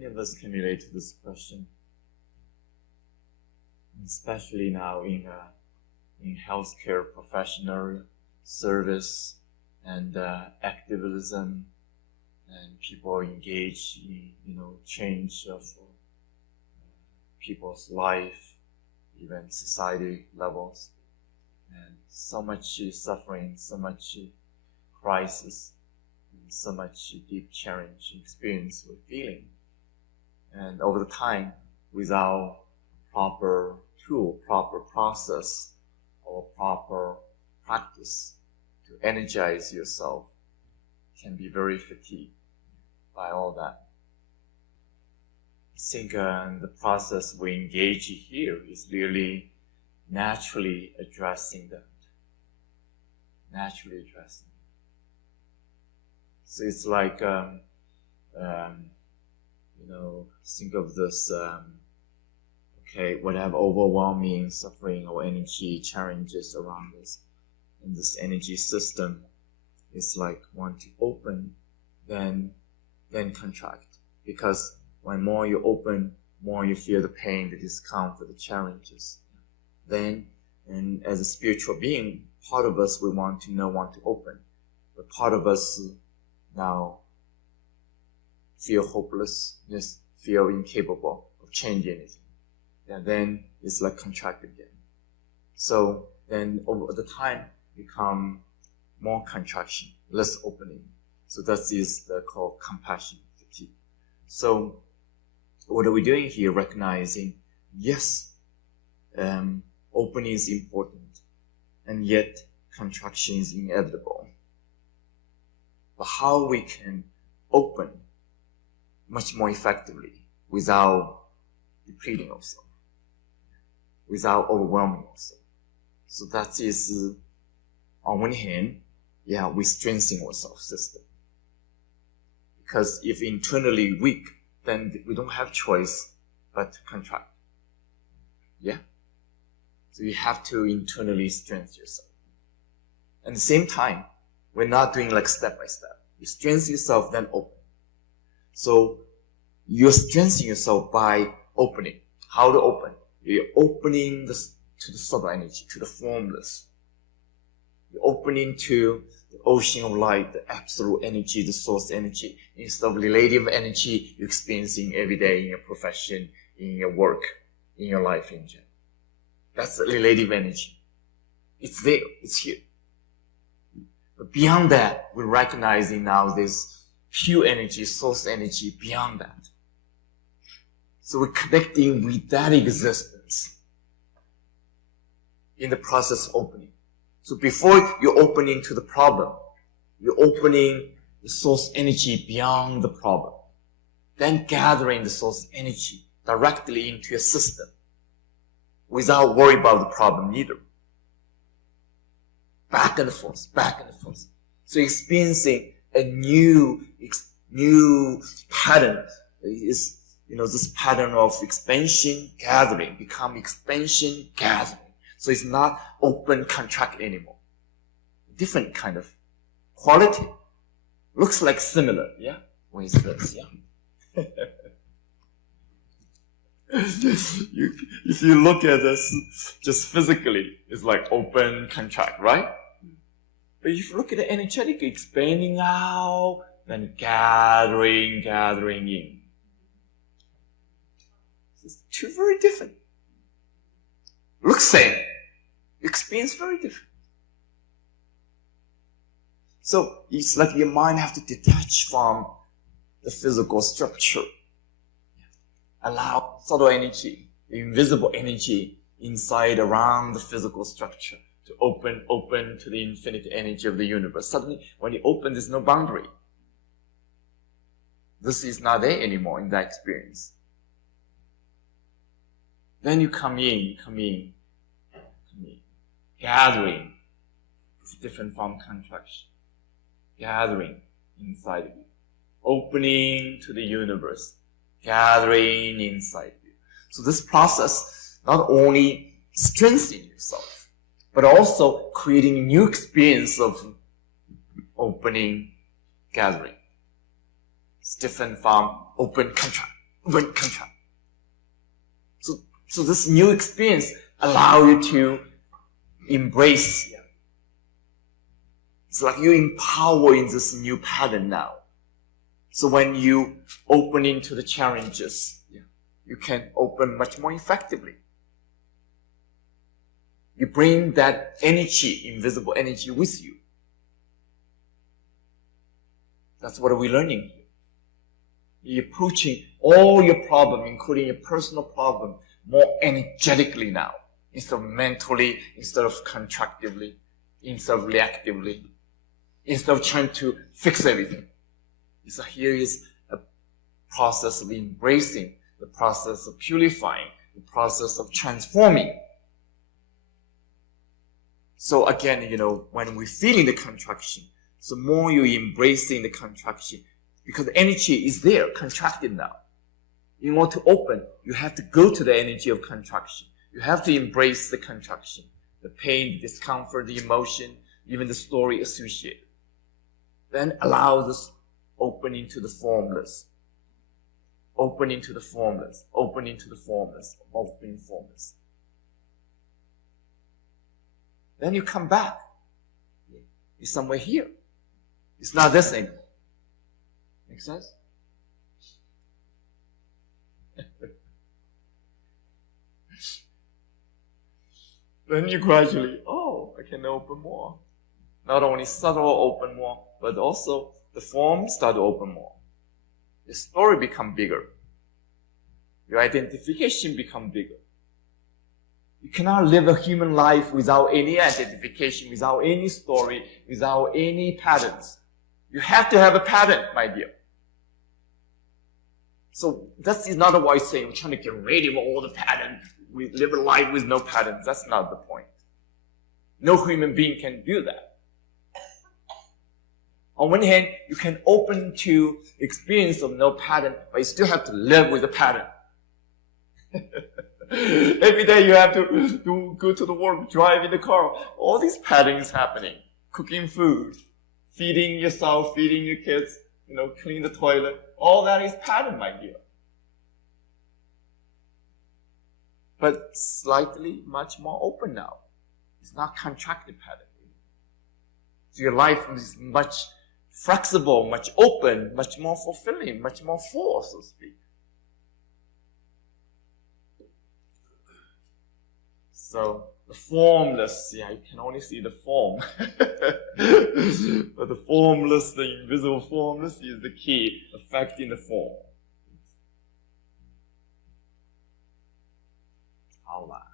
many of us can relate to this question? Especially now in healthcare professional service and activism, and people engage in change of people's life, even society levels, and so much suffering, so much crisis, and so much deep challenge experience we're feeling. And over the time, without proper tool, proper process, or proper practice to energize yourself, can be very fatigued by all that. I think the process we engage here is really naturally addressing that. Naturally addressing it. So it's like, think of this, whatever overwhelming suffering or energy challenges around us, in this energy system, it's like want to open, then contract. Because when more you open, more you feel the pain, the discomfort, the challenges. Then, and as a spiritual being, part of us, we want to open. But part of us now feel hopelessness, feel incapable of changing anything. And then it's like contract again. So then over the time become more contraction, less opening. So that is called compassion fatigue. So what are we doing here? Recognizing, yes, opening is important, and yet contraction is inevitable. But how we can open much more effectively without depleting ourselves, without overwhelming ourselves. So that is, on one hand, we strengthen our self-system. Because if internally weak, then we don't have choice but to contract. So you have to internally strengthen yourself. At the same time, we're not doing like step by step. You strengthen yourself, then open. So you're strengthening yourself by opening. How to open? You're opening to the subtle energy, to the formless. You're opening to the ocean of light, the absolute energy, the source energy, instead of relative energy you're experiencing every day in your profession, in your work, in your life in general. That's the relative energy. It's there, it's here. But beyond that, we're recognizing now this pure energy, source energy beyond that. So we're connecting with that existence in the process of opening. So before you're opening to the problem, you're opening the source energy beyond the problem. Then gathering the source energy directly into your system without worry about the problem either. Back and forth, back and forth. So experiencing a new pattern is, this pattern of expansion, gathering, become expansion, gathering. So it's not open, contract anymore. Different kind of quality. Looks like similar, What is this, If you look at this just physically, it's like open, contract, right? But if you look at it energetically, expanding out, then gathering in. It's two very different. Looks same. Experience very different. So it's like your mind have to detach from the physical structure. Allow subtle energy, the invisible energy inside around the physical structure to open to the infinite energy of the universe. Suddenly, when you open, there's no boundary. This is not there anymore in that experience. Then you come in. Gathering. It's different from contraction. Gathering inside of you. Opening to the universe. Gathering inside you. So this process not only strengthens yourself, but also creating a new experience of opening, gathering. It's different from open contract. open, contract. So this new experience allow you to embrace. It's like you empower in this new pattern now. So when you open into the challenges, you can open much more effectively. You bring that energy, invisible energy, with you. That's what we're learning here. You're approaching all your problems, including your personal problem, more energetically now, instead of mentally, instead of contractively, instead of reactively, instead of trying to fix everything. So here is a process of embracing, the process of purifying, the process of transforming. So again, when we're feeling the contraction, the more you're embracing the contraction, because the energy is there, contracted now. In order to open, you have to go to the energy of contraction. You have to embrace the contraction, the pain, the discomfort, the emotion, even the story associated. Then allow this open into the formless. Open into the formless. Open into the formless. Open formless. Then you come back. It's somewhere here. It's not this anymore. Make sense? Then you gradually, I can open more. Not only subtle open more, but also the form start to open more. The story become bigger. Your identification become bigger. You cannot live a human life without any identification, without any story, without any patterns. You have to have a pattern, my dear. So that is not what I say. We're trying to get rid of all the patterns. We live a life with no patterns. That's not the point. No human being can do that. On one hand, you can open to experience of no pattern, but you still have to live with a pattern. Every day you have to go to the work, drive in the car. All these patterns happening. Cooking food, feeding yourself, feeding your kids, clean the toilet. All that is pattern, my dear. But slightly much more open now. It's not contracted pattern. So your life is much flexible, much open, much more fulfilling, much more full, so to speak. So the formless, you can only see the form. But the formless, the invisible formless is the key, affecting the form. 好吧。